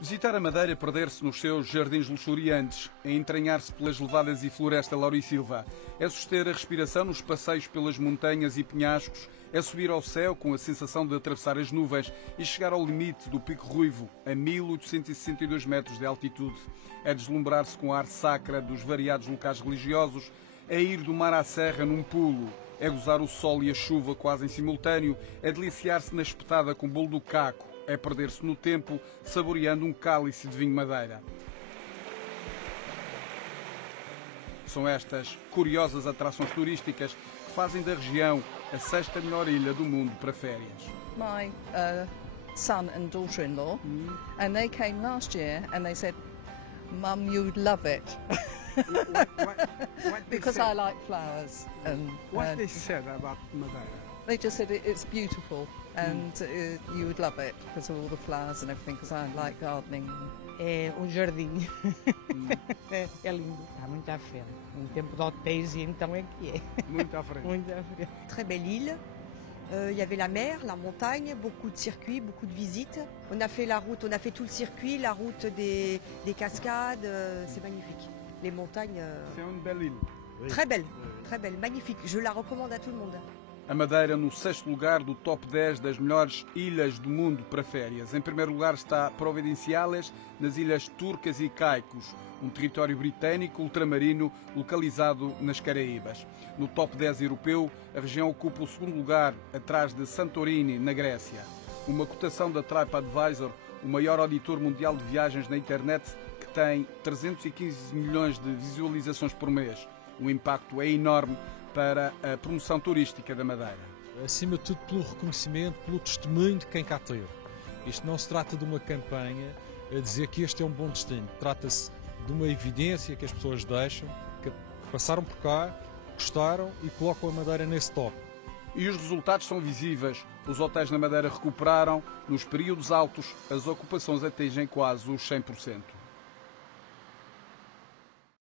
Visitar a Madeira é perder-se nos seus jardins luxuriantes, a entranhar-se pelas levadas e floresta Laurisilva. É suster a respiração nos passeios pelas montanhas e penhascos, é subir ao céu com a sensação de atravessar as nuvens e chegar ao limite do Pico Ruivo, a 1862 metros de altitude. É deslumbrar-se com a arte sacra dos variados locais religiosos, é ir do mar à serra num pulo, é gozar o sol e a chuva quase em simultâneo, é deliciar-se na espetada com o bolo do caco, é perder-se no tempo, saboreando um cálice de vinho madeira. São estas curiosas atrações turísticas que fazem da região a sexta melhor ilha do mundo para férias. My son and daughter-in-law, and they came last year and they said, "Mum, you'd love it." What Because I like flowers. what they said about Madeira? They just said it's beautiful and you would love it because of all the flowers and everything, because I like gardening. É um jardim. É lindo. Está muito à frente. Em tempo de hotéis, então é que é. Muito à frente. Muito à frente. Très belle île. Il y avait la mer, la montagne, beaucoup de circuits, beaucoup de visites. On a fait la route, on a fait tout le circuit, la route des cascades, c'est magnifique. Les montagnes, C'est une belle île. très belle, magnifique. Je la recommande à tout le monde. A Madeira no sexto lugar do top 10 das melhores ilhas do mundo para férias. Em primeiro lugar está Providenciales, nas ilhas Turcas e Caicos, um território britânico ultramarino localizado nas Caraíbas. No top 10 europeu, a região ocupa o segundo lugar, atrás de Santorini, na Grécia. Uma cotação da TripAdvisor, o maior auditor mundial de viagens na internet, que tem 315 milhões de visualizações por mês. O impacto é enorme para a promoção turística da Madeira. Acima de tudo pelo reconhecimento, pelo testemunho de quem cá esteve. Isto não se trata de uma campanha a dizer que este é um bom destino. Trata-se de uma evidência que as pessoas deixam, que passaram por cá, gostaram e colocam a Madeira nesse top. E os resultados são visíveis. Os hotéis na Madeira recuperaram. Nos períodos altos, as ocupações atingem quase os 100%.